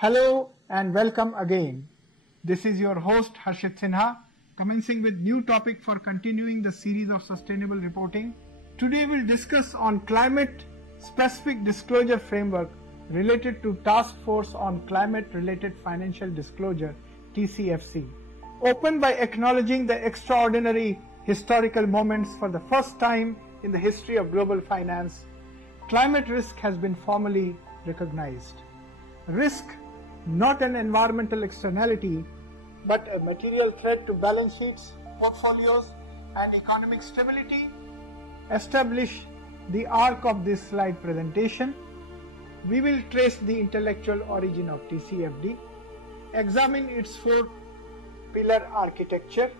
Hello and welcome again. This is your host Harshit Sinha, commencing with new topic for continuing the series of sustainable reporting. Today we'll discuss on climate specific disclosure framework related to Task Force on Climate Related Financial Disclosure TCFD. Open by acknowledging the extraordinary historical moments for the first time in the history of global finance, climate risk has been formally recognized. Risk, not an environmental externality, but a material threat to balance sheets, portfolios, and economic stability. Establish the arc of this slide presentation. We will trace the intellectual origin of TCFD, examine its four-pillar architecture,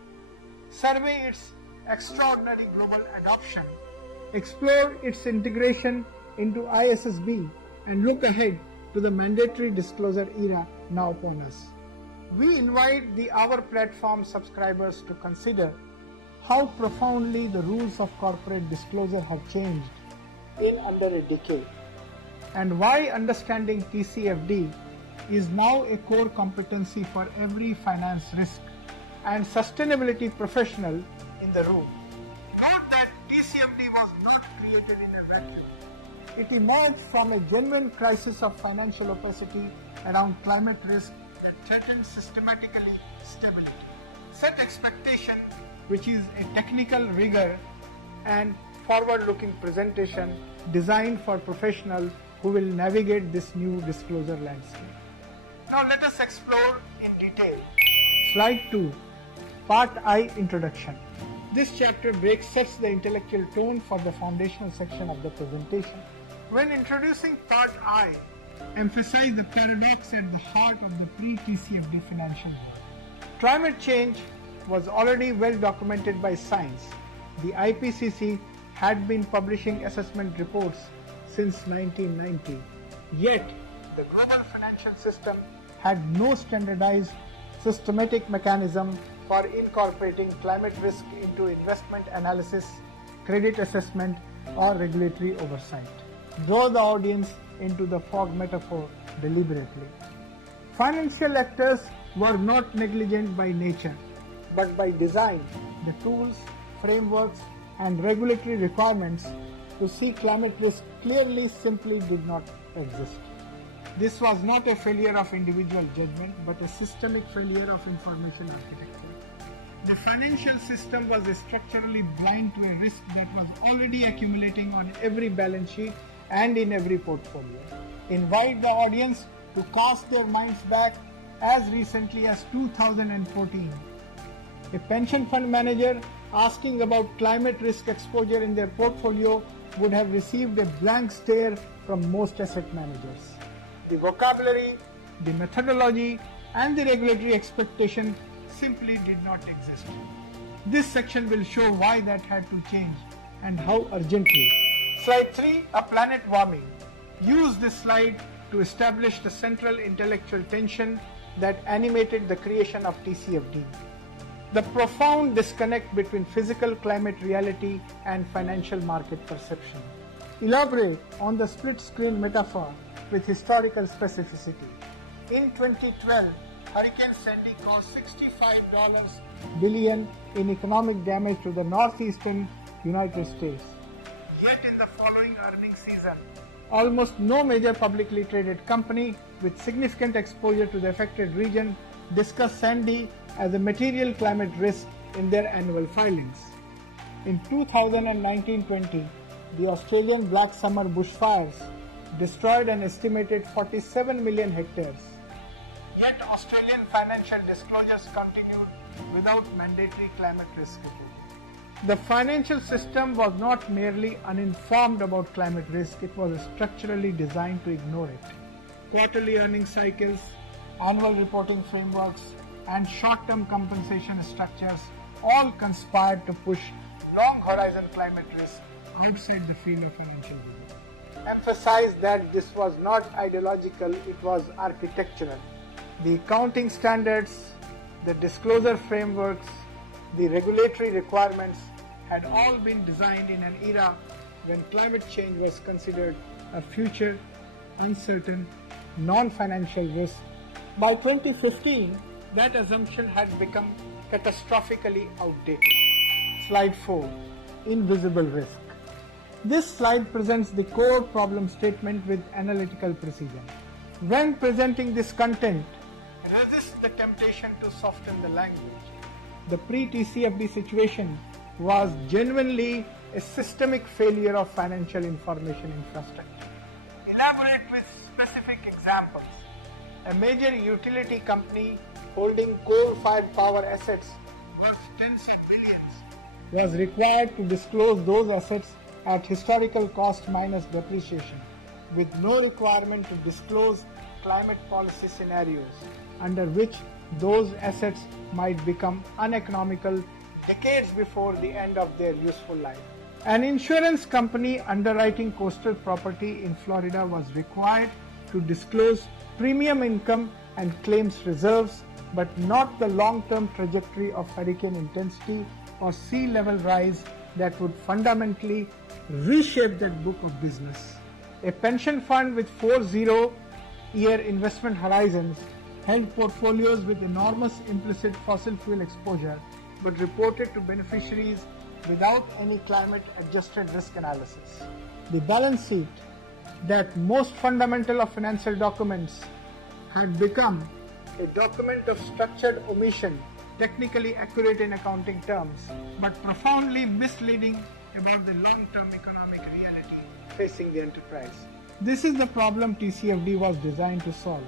survey its extraordinary global adoption, explore its integration into ISSB, and look ahead to the mandatory disclosure era now upon us. We invite the Our Platform subscribers to consider how profoundly the rules of corporate disclosure have changed in under a decade, and why understanding TCFD is now a core competency for every finance risk and sustainability professional in the room. Note that TCFD was not created in a vacuum. It emerged from a genuine crisis of financial opacity around climate risk that threatened systematically stability. Set expectation, which is a technical rigor and forward-looking presentation designed for professionals who will navigate this new disclosure landscape. Now let us explore in detail. Slide 2, Part I, Introduction. This chapter sets the intellectual tone for the foundational section of the presentation. When introducing Part I, emphasize the paradox at the heart of the pre-TCFD financial world. Climate change was already well documented by science. The IPCC had been publishing assessment reports since 1990. Yet, the global financial system had no standardized systematic mechanism for incorporating climate risk into investment analysis, credit assessment, or regulatory oversight. Draw the audience into the fog metaphor deliberately. Financial actors were not negligent by nature, but by design. The tools, frameworks, and regulatory requirements to see climate risk clearly simply did not exist. This was not a failure of individual judgment, but a systemic failure of information architecture. The financial system was structurally blind to a risk that was already accumulating on every balance sheet and in every portfolio. Invite the audience to cast their minds back as recently as 2014. A pension fund manager asking about climate risk exposure in their portfolio would have received a blank stare from most asset managers. The vocabulary, the methodology, and the regulatory expectation simply did not exist. This section will show why that had to change and how urgently. Slide 3, A Planet Warming. Use this slide to establish the central intellectual tension that animated the creation of TCFD. The profound disconnect between physical climate reality and financial market perception. Elaborate on the split screen metaphor with historical specificity. In 2012, Hurricane Sandy caused $65 billion in economic damage to the northeastern United States. Yet in the following earnings season, almost no major publicly traded company with significant exposure to the affected region discussed Sandy as a material climate risk in their annual filings. In 2019-20, the Australian Black Summer bushfires destroyed an estimated 47 million hectares. Yet Australian financial disclosures continued without mandatory climate risk reporting. The financial system was not merely uninformed about climate risk, it was structurally designed to ignore it. Quarterly earnings cycles, annual reporting frameworks, and short-term compensation structures all conspired to push long-horizon climate risk outside the field of financial review. Emphasize that this was not ideological, it was architectural. The accounting standards, the disclosure frameworks, the regulatory requirements had all been designed in an era when climate change was considered a future, uncertain, non-financial risk. By 2015, that assumption had become catastrophically outdated. Slide 4. Invisible risk. This slide presents the core problem statement with analytical precision. When presenting this content, resist the temptation to soften the language. The pre-TCFD situation was genuinely a systemic failure of financial information infrastructure. Elaborate with specific examples. A major utility company holding coal-fired power assets worth tens of billions was required to disclose those assets at historical cost minus depreciation, with no requirement to disclose climate policy scenarios under which those assets might become uneconomical decades before the end of their useful life. An insurance company underwriting coastal property in Florida was required to disclose premium income and claims reserves, but not the long-term trajectory of hurricane intensity or sea level rise that would fundamentally reshape that book of business. A pension fund with 40-year investment horizons held portfolios with enormous implicit fossil fuel exposure, but reported to beneficiaries without any climate-adjusted risk analysis. The balance sheet, that most fundamental of financial documents, had become a document of structured omission, technically accurate in accounting terms, but profoundly misleading about the long-term economic reality facing the enterprise. This is the problem TCFD was designed to solve.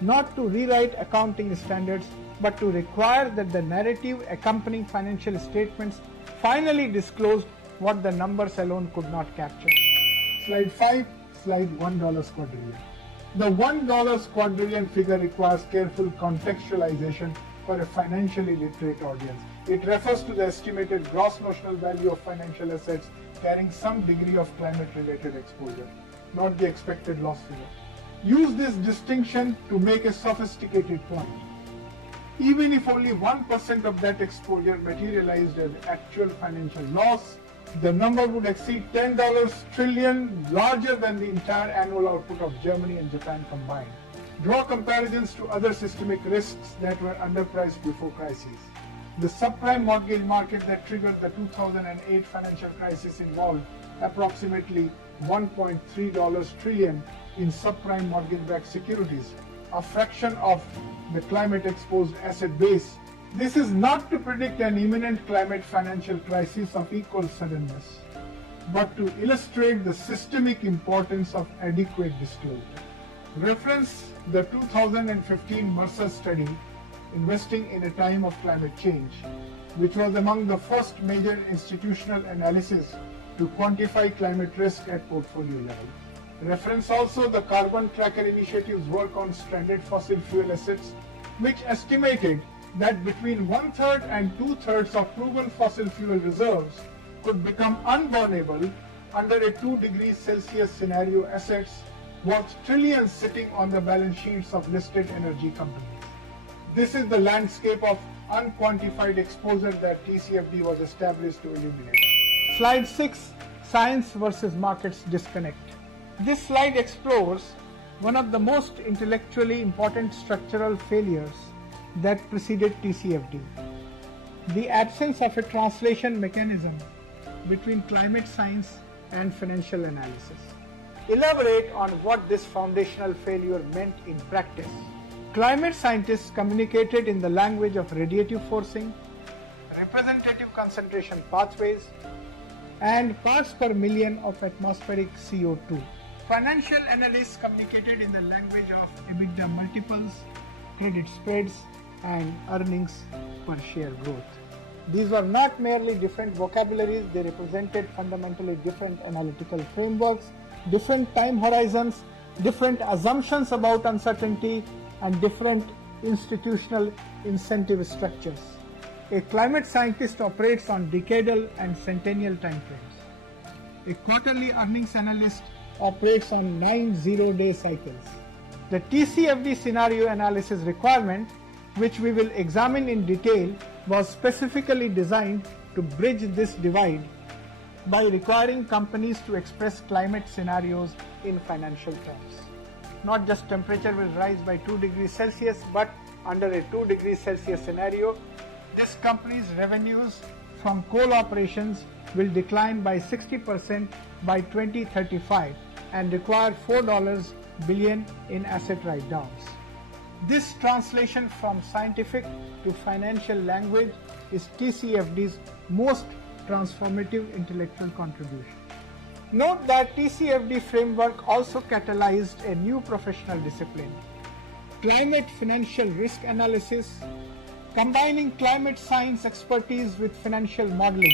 Not to rewrite accounting standards, but to require that the narrative accompanying financial statements finally disclosed what the numbers alone could not capture. Slide 5, slide $1 quadrillion. The $1 quadrillion figure requires careful contextualization for a financially literate audience. It refers to the estimated gross notional value of financial assets carrying some degree of climate-related exposure, not the expected loss figure. Use this distinction to make a sophisticated point. Even if only 1% of that exposure materialized as actual financial loss, the number would exceed $10 trillion, larger than the entire annual output of Germany and Japan combined. Draw comparisons to other systemic risks that were underpriced before crises. The subprime mortgage market that triggered the 2008 financial crisis involved approximately $1.3 trillion in subprime mortgage-backed securities, a fraction of the climate-exposed asset base. This is not to predict an imminent climate financial crisis of equal suddenness, but to illustrate the systemic importance of adequate disclosure. Reference the 2015 Mercer study, Investing in a Time of Climate Change, which was among the first major institutional analysis to quantify climate risk at portfolio level. Reference also the Carbon Tracker Initiative's work on stranded fossil fuel assets, which estimated that between 1/3 and 2/3 of proven fossil fuel reserves could become unburnable under a 2 degrees Celsius scenario assets worth trillions sitting on the balance sheets of listed energy companies. This is the landscape of unquantified exposure that TCFD was established to eliminate. Slide 6, Science versus Markets Disconnect. This slide explores one of the most intellectually important structural failures that preceded TCFD: the absence of a translation mechanism between climate science and financial analysis. Elaborate on what this foundational failure meant in practice. Climate scientists communicated in the language of radiative forcing, representative concentration pathways, and parts per million of atmospheric CO2. Financial analysts communicated in the language of EBITDA multiples, credit spreads, and earnings per share growth. These were not merely different vocabularies, they represented fundamentally different analytical frameworks, different time horizons, different assumptions about uncertainty, and different institutional incentive structures. A climate scientist operates on decadal and centennial timeframes. A quarterly earnings analyst operates on 9 zero-day cycles. The TCFD scenario analysis requirement, which we will examine in detail, was specifically designed to bridge this divide by requiring companies to express climate scenarios in financial terms. not just temperature will rise by 2 degrees Celsius, but under a 2 degrees Celsius scenario, this company's revenues from coal operations will decline by 60% by 2035 and require $4 billion in asset write-downs. This translation from scientific to financial language is TCFD's most transformative intellectual contribution. Note that TCFD framework also catalyzed a new professional discipline, climate financial risk analysis, combining climate science expertise with financial modeling.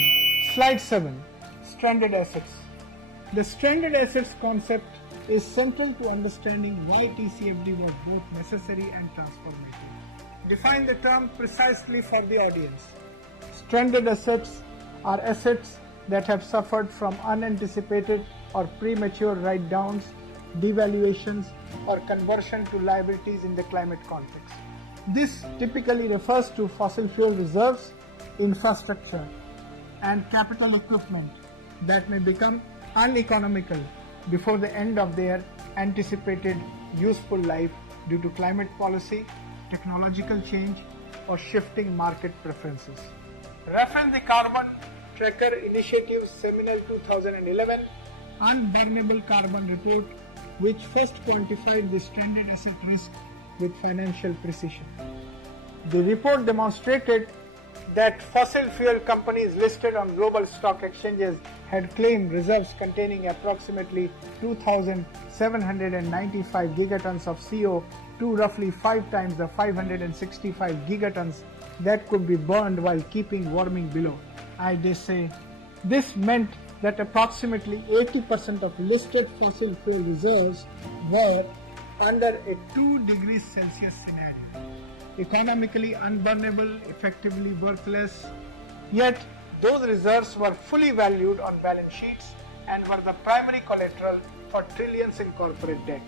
Slide 7. Stranded assets. The stranded assets concept is central to understanding why TCFD was both necessary and transformative. Define the term precisely for the audience. Stranded assets are assets that have suffered from unanticipated or premature write-downs, devaluations, or conversion to liabilities in the climate context. This typically refers to fossil fuel reserves, infrastructure, and capital equipment that may become uneconomical before the end of their anticipated useful life due to climate policy, technological change, or shifting market preferences. Reference the Carbon Tracker Initiative's seminal 2011 Unburnable Carbon Report, which first quantified the stranded asset risk with financial precision. The report demonstrated that fossil fuel companies listed on global stock exchanges had claimed reserves containing approximately 2,795 gigatons of CO2, roughly 5 times the 565 gigatons that could be burned while keeping warming below. I dare say this meant that approximately 80% of listed fossil fuel reserves were under a 2 degrees Celsius scenario, economically unburnable, effectively worthless. Yet those reserves were fully valued on balance sheets and were the primary collateral for trillions in corporate debt.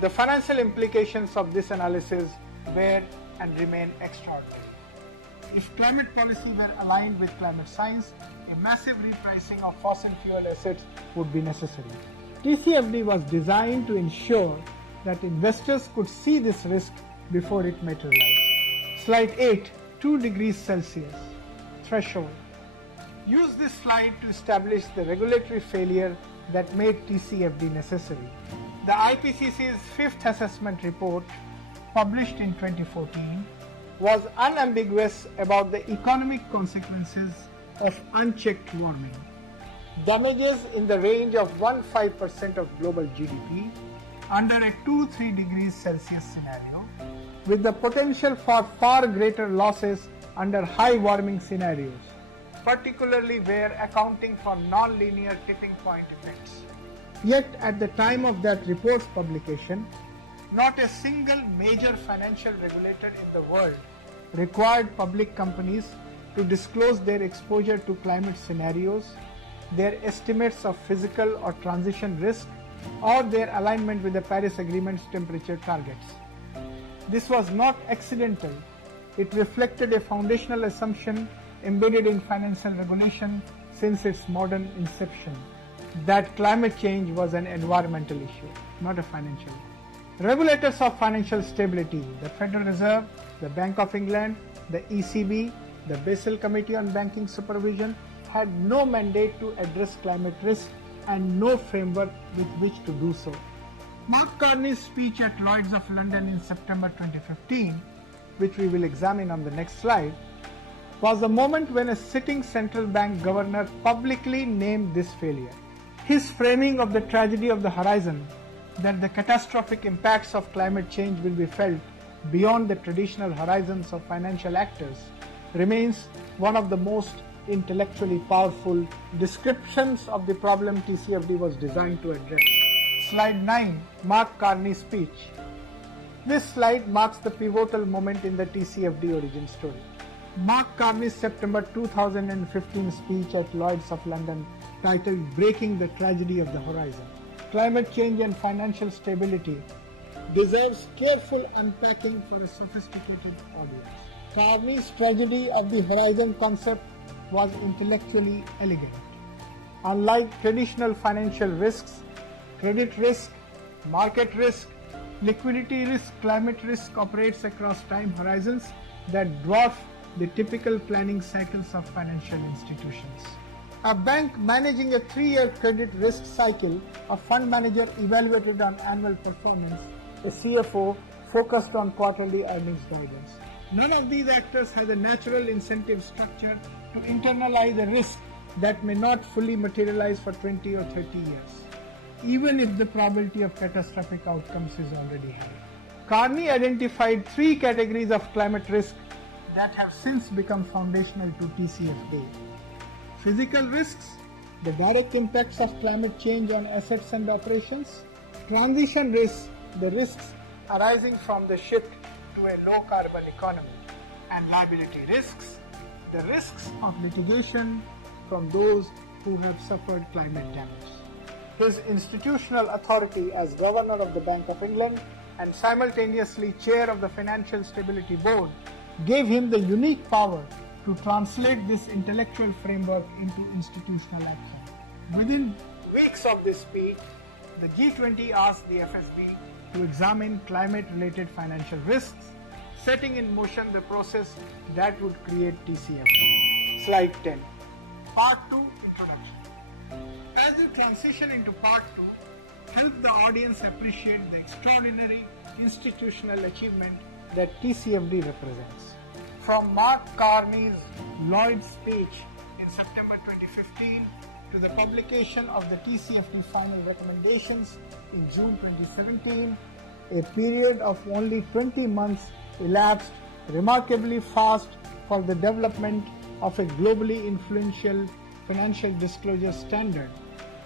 The financial implications of this analysis were and remain extraordinary. If climate policy were aligned with climate science, a massive repricing of fossil fuel assets would be necessary. TCFD was designed to ensure that investors could see this risk before it materialized. Slide 8. 2 degrees Celsius threshold. Use this slide to establish the regulatory failure that made TCFD necessary. The IPCC's fifth assessment report, published in 2014, was unambiguous about the economic consequences of unchecked warming. Damages in the range of 1-5% of global GDP under a 2-3 degrees Celsius scenario, with the potential for far greater losses under high warming scenarios, particularly where accounting for non-linear tipping point effects. Yet at the time of that report's publication, not a single major financial regulator in the world required public companies to disclose their exposure to climate scenarios, their estimates of physical or transition risk, or their alignment with the Paris Agreement's temperature targets. This was not accidental. It reflected a foundational assumption embedded in financial regulation since its modern inception, that climate change was an environmental issue, not a financial one. Regulators of financial stability, the Federal Reserve, the Bank of England, the ECB, the Basel Committee on Banking Supervision, had no mandate to address climate risk and no framework with which to do so. Mark Carney's speech at Lloyd's of London in September 2015, which we will examine on the next slide, was the moment when a sitting central bank governor publicly named this failure. His framing of the tragedy of the horizon, that the catastrophic impacts of climate change will be felt beyond the traditional horizons of financial actors, remains one of the most intellectually powerful descriptions of the problem TCFD was designed to address. Slide 9. Mark Carney's speech. This slide marks the pivotal moment in the TCFD origin story. Mark Carney's September 2015 speech at Lloyd's of London, titled Breaking the Tragedy of the Horizon, Climate Change and Financial Stability, deserves careful unpacking for a sophisticated audience. Carney's tragedy of the horizon concept was intellectually elegant. Unlike traditional financial risks, credit risk, market risk, Liquidity risk, climate risk operates across time horizons that dwarf the typical planning cycles of financial institutions. A bank managing a 3-year credit risk cycle, a fund manager evaluated on annual performance, a CFO focused on quarterly earnings guidance. None of these actors has a natural incentive structure to internalize a risk that may not fully materialize for 20 or 30 years, even if the probability of catastrophic outcomes is already high. Carney identified 3 categories of climate risk that have since become foundational to TCFD. Physical risks, the direct impacts of climate change on assets and operations. Transition risks, the risks arising from the shift to a low carbon economy. And liability risks, the risks of litigation from those who have suffered climate damage. His institutional authority as Governor of the Bank of England and simultaneously Chair of the Financial Stability Board gave him the unique power to translate this intellectual framework into institutional action. Within weeks of this speech, the G20 asked the FSB to examine climate-related financial risks, setting in motion the process that would create TCFD. Slide 10. Part 2, Introduction. As we transition into Part 2, help the audience appreciate the extraordinary institutional achievement that TCFD represents. From Mark Carney's Lloyd's speech in September 2015 to the publication of the TCFD final recommendations in June 2017, a period of only 20 months elapsed remarkably fast for the development of a globally influential financial disclosure standard.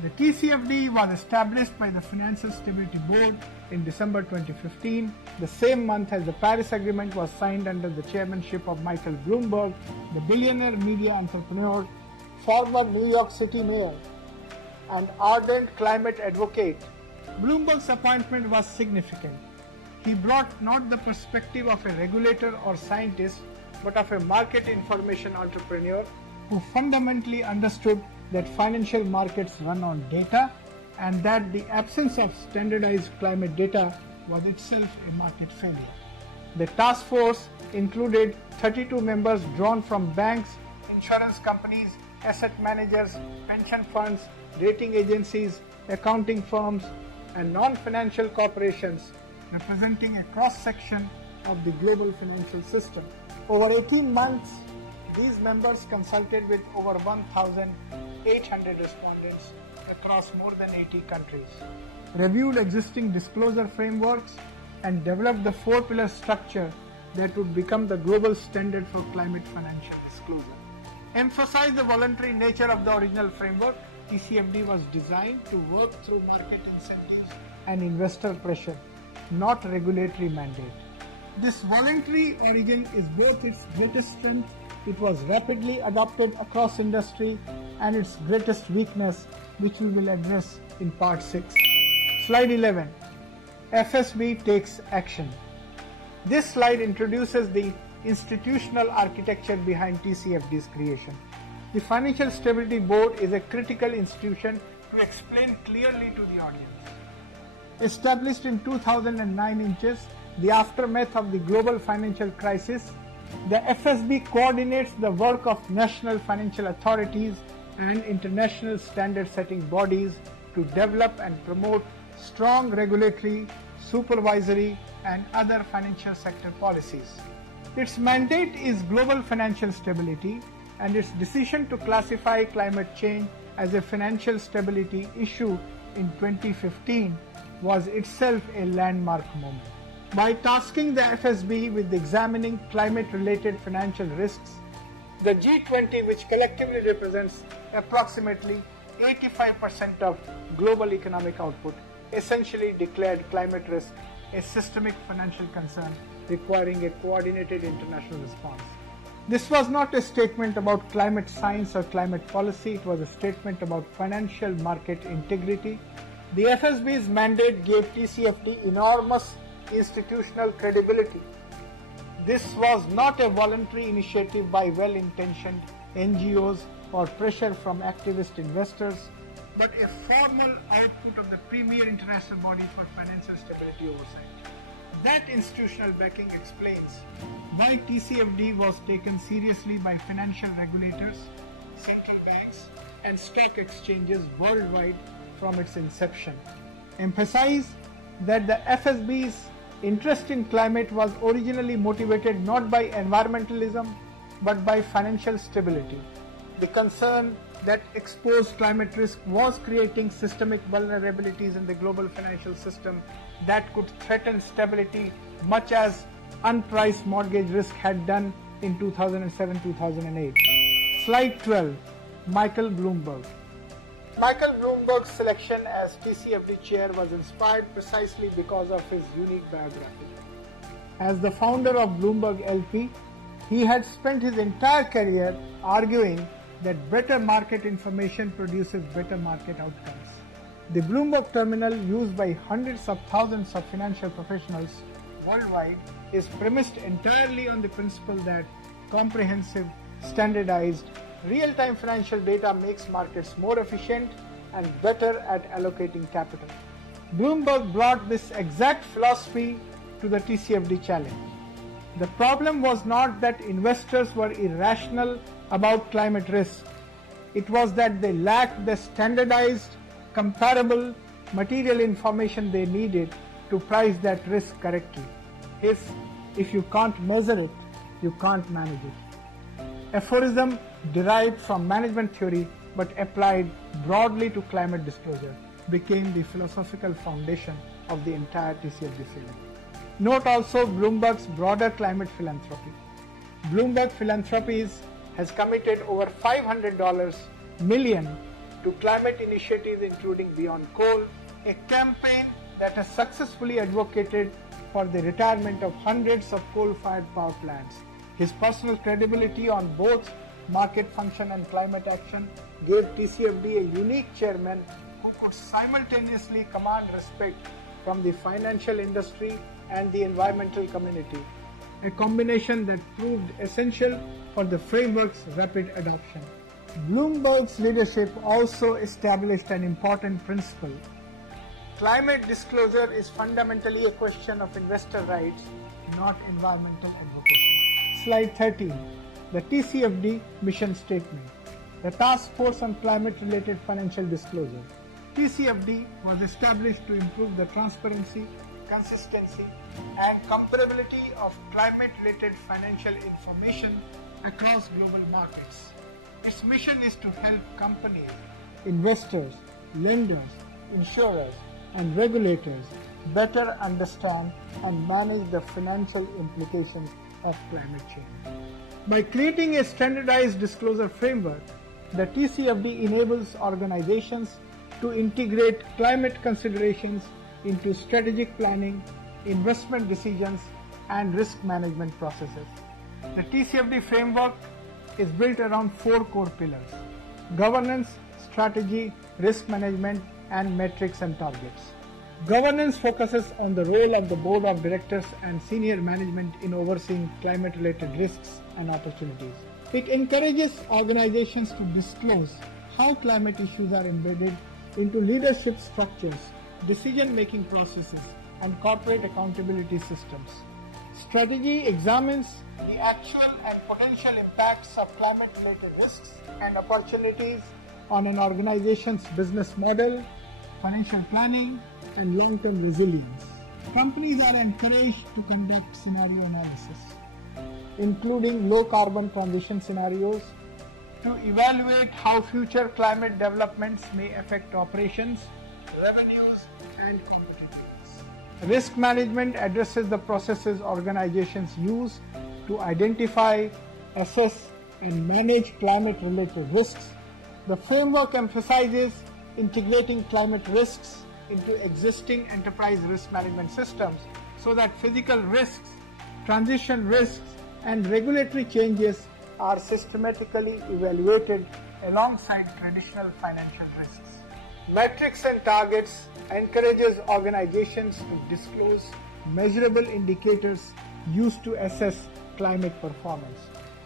The TCFD was established by the Financial Stability Board in December 2015, the same month as the Paris Agreement was signed under the chairmanship of Michael Bloomberg, the billionaire media entrepreneur, former New York City mayor, and ardent climate advocate. Bloomberg's appointment was significant. He brought not the perspective of a regulator or scientist, but of a market information entrepreneur who fundamentally understood that financial markets run on data and that the absence of standardized climate data was itself a market failure. The task force included 32 members drawn from banks, insurance companies, asset managers, pension funds, rating agencies, accounting firms, and non-financial corporations representing a cross-section of the global financial system. Over 18 months, these members consulted with over 1,800 respondents across more than 80 countries, reviewed existing disclosure frameworks, and developed the 4-pillar structure that would become the global standard for climate financial disclosure. Emphasize the voluntary nature of the original framework, TCFD was designed to work through market incentives and investor pressure, not regulatory mandate. This voluntary origin is both its greatest strength, it was rapidly adopted across industry, and its greatest weakness, which we will address in Part 6. Slide 11. FSB Takes Action. This slide introduces the institutional architecture behind TCFD's creation. The Financial Stability Board is a critical institution to explain clearly to the audience. Established in 2009 in the aftermath of the global financial crisis, the FSB coordinates the work of national financial authorities and international standard-setting bodies to develop and promote strong regulatory, supervisory, and other financial sector policies. Its mandate is global financial stability, and its decision to classify climate change as a financial stability issue in 2015 was itself a landmark moment. By tasking the FSB with examining climate-related financial risks, the G20, which collectively represents approximately 85% of global economic output, essentially declared climate risk a systemic financial concern requiring a coordinated international response. This was not a statement about climate science or climate policy, it was a statement about financial market integrity. The FSB's mandate gave TCFD enormous institutional credibility. This was not a voluntary initiative by well-intentioned NGOs or pressure from activist investors, but a formal output of the premier international body for financial stability oversight. That institutional backing explains why TCFD was taken seriously by financial regulators, central banks, and stock exchanges worldwide from its inception. Emphasize that the FSB's interest in climate was originally motivated not by environmentalism but by financial stability. The concern that exposed climate risk was creating systemic vulnerabilities in the global financial system that could threaten stability, much as unpriced mortgage risk had done in 2007-2008. Slide 12. Michael Bloomberg. Michael Bloomberg's selection as TCFD chair was inspired precisely because of his unique biography. As the founder of Bloomberg LP, he had spent his entire career arguing that better market information produces better market outcomes. The Bloomberg terminal, used by hundreds of thousands of financial professionals worldwide, is premised entirely on the principle that comprehensive, standardized, real-time financial data makes markets more efficient and better at allocating capital. Bloomberg brought this exact philosophy to the TCFD challenge. The problem was not that investors were irrational about climate risk. It was that they lacked the standardized, comparable, material information they needed to price that risk correctly. If you can't measure it, you can't manage it. Aphorism derived from management theory but applied broadly to climate disclosure became the philosophical foundation of the entire TCFD field. Note also Bloomberg's broader climate philanthropy. Bloomberg Philanthropies has committed over $500 million to climate initiatives including Beyond Coal, a campaign that has successfully advocated for the retirement of hundreds of coal-fired power plants. His personal credibility on both market function and climate action gave TCFD a unique chairman who could simultaneously command respect from the financial industry and the environmental community, a combination that proved essential for the framework's rapid adoption. Bloomberg's leadership also established an important principle. Climate disclosure is fundamentally a question of investor rights, not environmental advocacy. Slide 13. The TCFD mission statement. The Task Force on Climate-Related Financial Disclosure. TCFD was established to improve the transparency, consistency, and comparability of climate-related financial information across global markets. Its mission is to help companies, investors, lenders, insurers, and regulators better understand and manage the financial implications of climate change. By creating a standardized disclosure framework, the TCFD enables organizations to integrate climate considerations into strategic planning, investment decisions, and risk management processes. The TCFD framework is built around 4 core pillars: governance, strategy, risk management, and metrics and targets. Governance focuses on the role of the board of directors and senior management in overseeing climate-related risks and opportunities. It encourages organizations to disclose how climate issues are embedded into leadership structures, decision-making processes, and corporate accountability systems. Strategy examines the actual and potential impacts of climate-related risks and opportunities on an organization's business model, financial planning, and long-term resilience. Companies are encouraged to conduct scenario analysis, including low-carbon transition scenarios, to evaluate how future climate developments may affect operations, revenues, and competitiveness. Risk management addresses the processes organizations use to identify, assess, and manage climate-related risks. The framework emphasizes integrating climate risks into existing enterprise risk management systems so that physical risks, transition risks, and regulatory changes are systematically evaluated alongside traditional financial risks. Metrics and targets encourages organizations to disclose measurable indicators used to assess climate performance,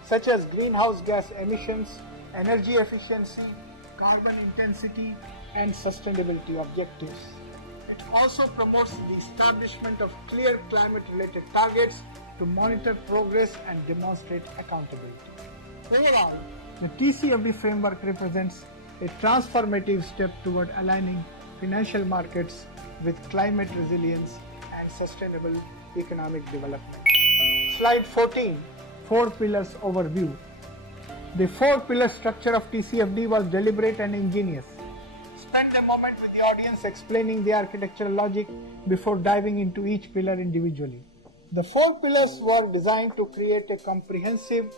such as greenhouse gas emissions, energy efficiency, carbon intensity, and sustainability objectives. It also promotes the establishment of clear climate-related targets to monitor progress and demonstrate accountability. Overall, the TCFD framework represents a transformative step toward aligning financial markets with climate resilience and sustainable economic development. Slide 14, 4 Pillars Overview. The 4-pillar structure of TCFD was deliberate and ingenious. Spend a moment with the audience explaining the architectural logic before diving into each pillar individually. The 4 pillars were designed to create a comprehensive,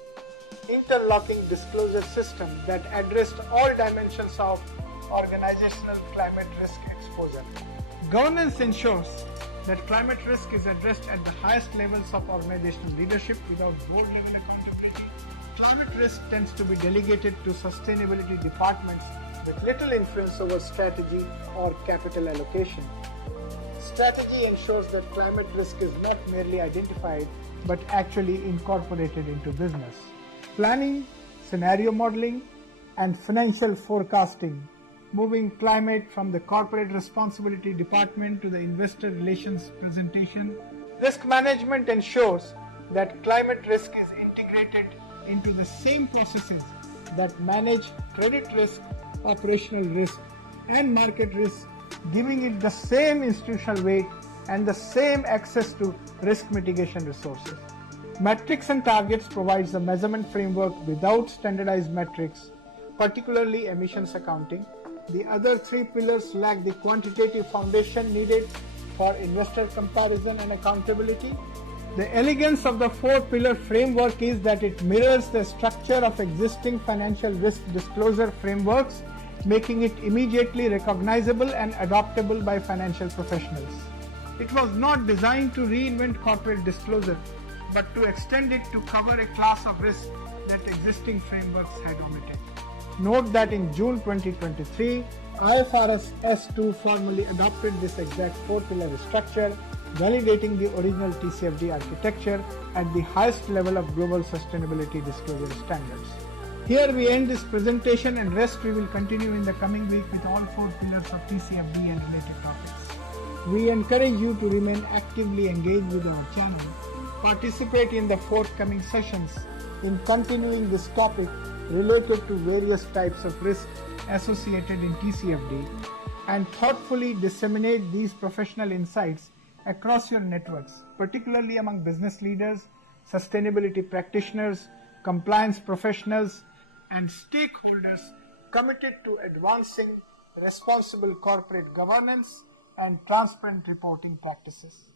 interlocking disclosure system that addressed all dimensions of organizational climate risk exposure. Governance ensures that climate risk is addressed at the highest levels of organizational leadership without board-level accountability. Climate risk tends to be delegated to sustainability departments with little influence over strategy or capital allocation. Strategy ensures that climate risk is not merely identified but actually incorporated into business. Planning, scenario modeling, and financial forecasting, moving climate from the corporate responsibility department to the investor relations presentation. Risk management ensures that climate risk is integrated into the same processes that manage credit risk, operational risk, and market risk, giving it the same institutional weight and the same access to risk mitigation resources. Metrics and targets provides a measurement framework without standardized metrics, particularly emissions accounting. The other 3 pillars lack the quantitative foundation needed for investor comparison and accountability. The elegance of the 4-pillar framework is that it mirrors the structure of existing financial risk disclosure frameworks, making it immediately recognizable and adoptable by financial professionals. It was not designed to reinvent corporate disclosure, but to extend it to cover a class of risk that existing frameworks had omitted. Note that in June 2023, IFRS S2 formally adopted this exact 4-pillar structure, validating the original TCFD architecture at the highest level of global sustainability disclosure standards. Here we end this presentation, and rest we will continue in the coming week with all 4 pillars of TCFD and related topics. We encourage you to remain actively engaged with our channel, participate in the forthcoming sessions in continuing this topic related to various types of risk associated in TCFD, and thoughtfully disseminate these professional insights across your networks, particularly among business leaders, sustainability practitioners, compliance professionals, and stakeholders committed to advancing responsible corporate governance and transparent reporting practices.